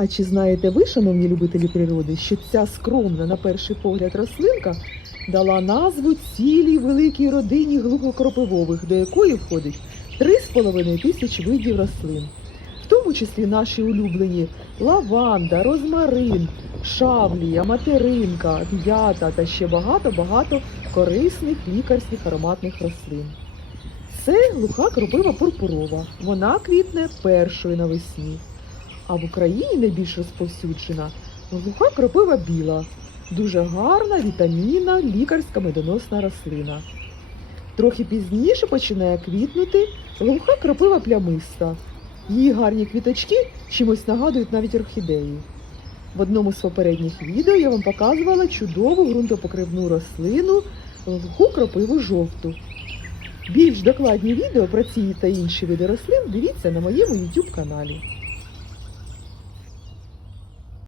А чи знаєте ви, шановні любителі природи, що ця скромна на перший погляд рослинка дала назву цілій великій родині глухокропивових, до якої входить 3,5 тисяч видів рослин, в тому числі наші улюблені лаванда, розмарин, шавлія, материнка, м'ята та ще багато-багато корисних лікарських ароматних рослин. Це глуха кропива пурпурова. Вона квітне першою навесні. А в Україні найбільш розповсюджена глуха кропива біла. Дуже гарна, вітамінна, лікарська медоносна рослина. Трохи пізніше починає квітнути глуха кропива плямиста. Її гарні квіточки чимось нагадують навіть орхідеї. В одному з попередніх відео я вам показувала чудову ґрунтопокривну рослину глуху кропиву жовту. Більш докладні відео про ці та інші види рослин дивіться на моєму YouTube каналі.